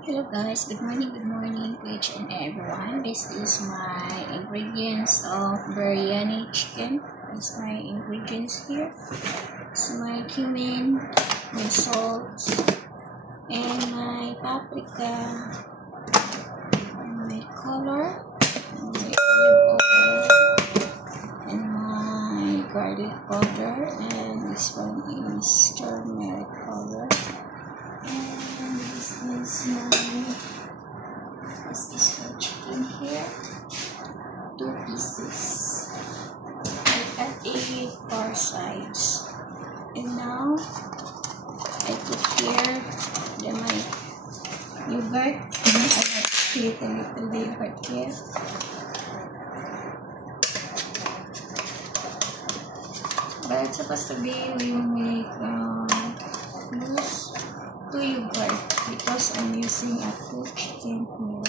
Hello guys, good morning to each and everyone. This is my ingredients of biryani chicken. This my ingredients here. It's my cumin, my salt, and my paprika, and my color, and my olive oil, and my garlic powder, and this one is turmeric powder. And this is my chicken here, 2 pieces. I cut it 4 sides. And now I put here my yogurt. I have create a little yogurt here. But it's supposed to be we make use 2 yogurt because I'm using a 2 chicken here.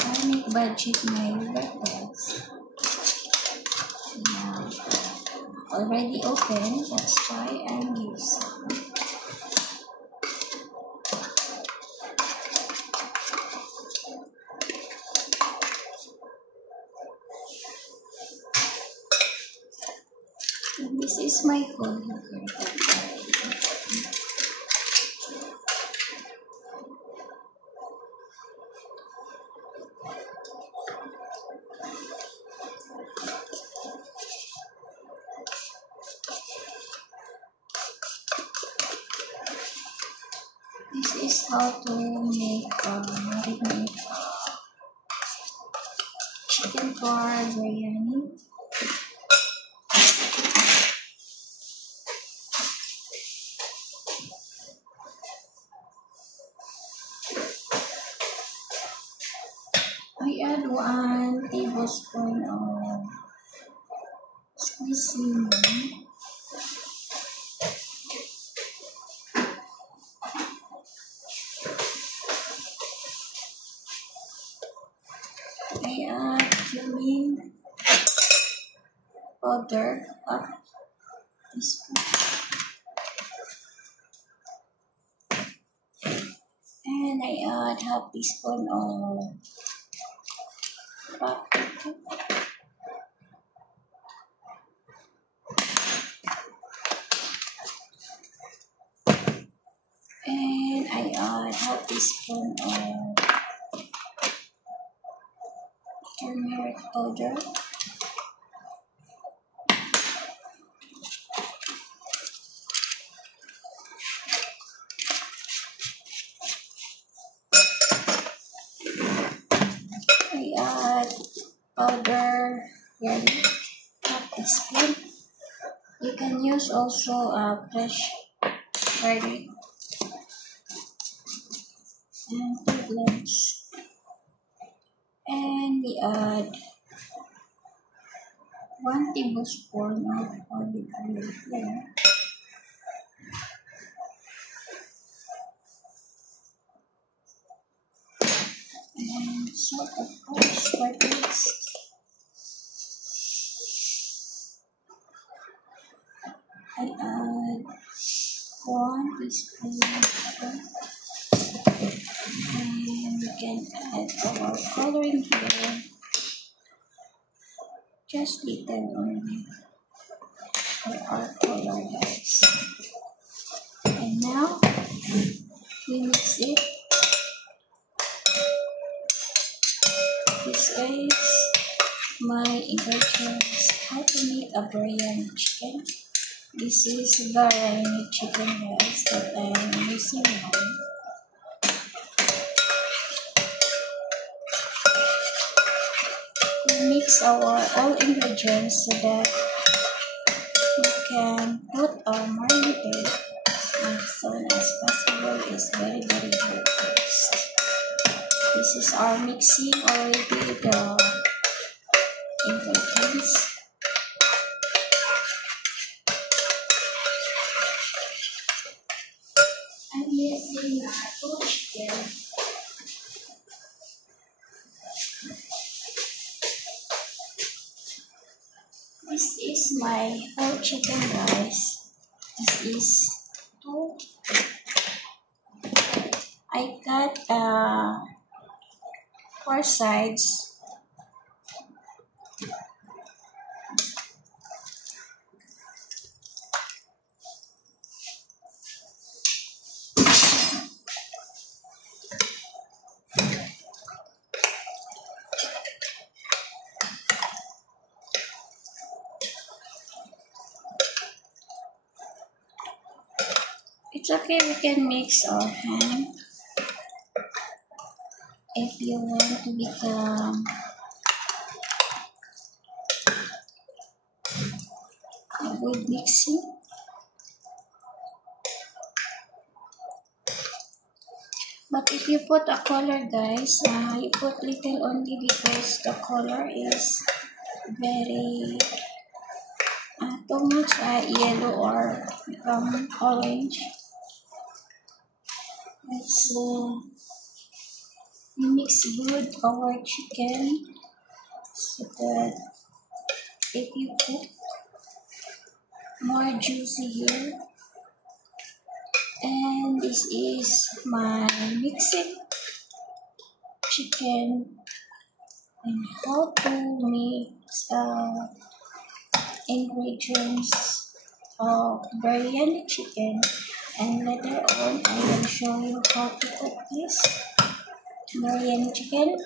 I make budget my yogurt guys. Now, already open, that's why I'm using. And this is my whole yogurt. This is how to make marinate chicken for biryani. I add 1 tablespoon of squeezed lemon. I add cumin powder, half teaspoon. And I add half teaspoon of paprika. And I add half teaspoon of turmeric powder. I add powder garlic, half teaspoon. You can use also fresh garlic and 2 cloves. And we add 1 tablespoon of olive oil here. And salt of course for taste. I add 1 teaspoon of sugar. And we can add our coloring here. Just little only for our color guys. And now we mix it. This is my ingredients how to make a biryani chicken. This is biryani chicken rice that I'm using now. We mix our all ingredients so that we can put our marinade as soon as possible. It's very good taste. This is our mixing already the ingredients. I'm using 2 chicken. is my whole chicken, guys. This is two. I got 4 sides. It's okay, we can mix our hand if you want to become a good mixing. But if you put a color, guys, you put little only because the color is very too much yellow or become orange. Let's mix good our chicken so that if you cook more juicy here. And this is my mixing chicken and how to mix ingredients of biryani chicken, and later on I will show you how to cook this biryani chicken.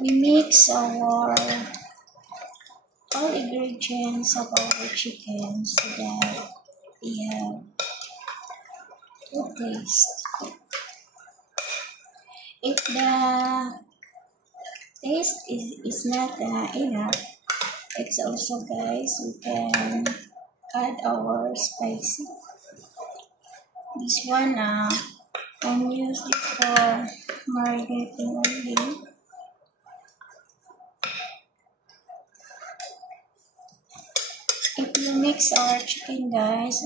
We mix our all ingredients of our chicken so that we have good taste. If the taste is not enough, it's also, guys, we can add our spicy. This one I'm using for marinating only. If you mix our chicken, guys,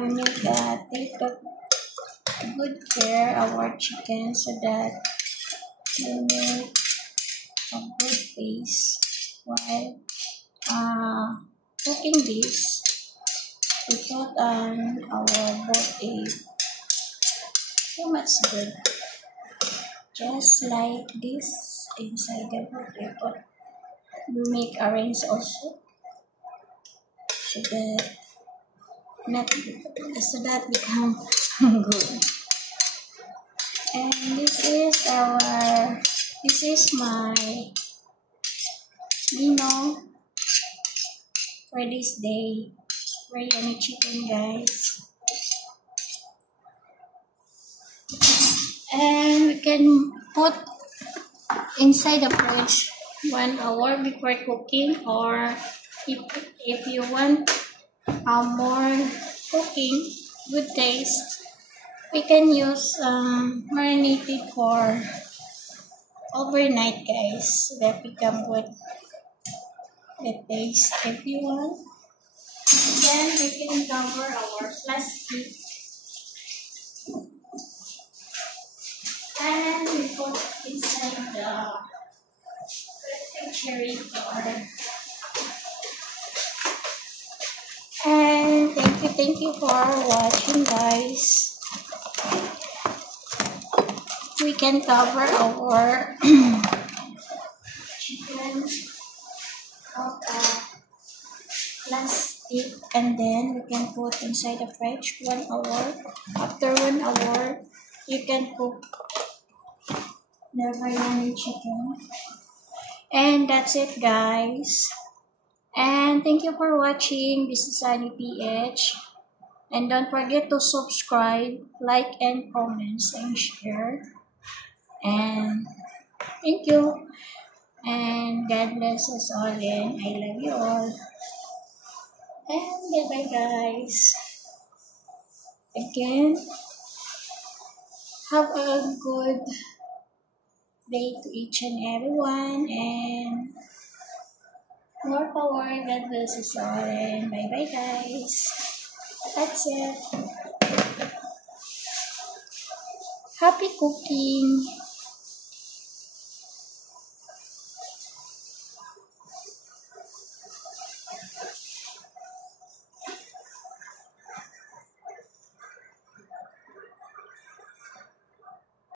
we need to take good care of our chicken so that we make a good paste while cooking this. We put on our both egg. So much good. Just like this inside the both. We make a rinse also so that become good. And this is my menu for this day. Biryani chicken, guys. And we can put inside the fridge 1 hour before cooking, or if you want more cooking, good taste, we can use marinated for overnight, guys, so that become good the taste if you want. Then we can cover our plastic and we put inside the refrigerator. And thank you for watching, guys. We can cover our chicken of plastic, and then we can put inside the fridge 1 hour. After 1 hour, you can cook the biryani chicken. And that's it, guys. And thank you for watching. This is Sunny PH. And don't forget to subscribe, like, and comment, and share. And thank you. And God bless us all, and I love you all. And bye-bye, guys. Again, have a good day to each and everyone, and more power. God bless us all, and bye-bye, guys. That's it. Happy cooking.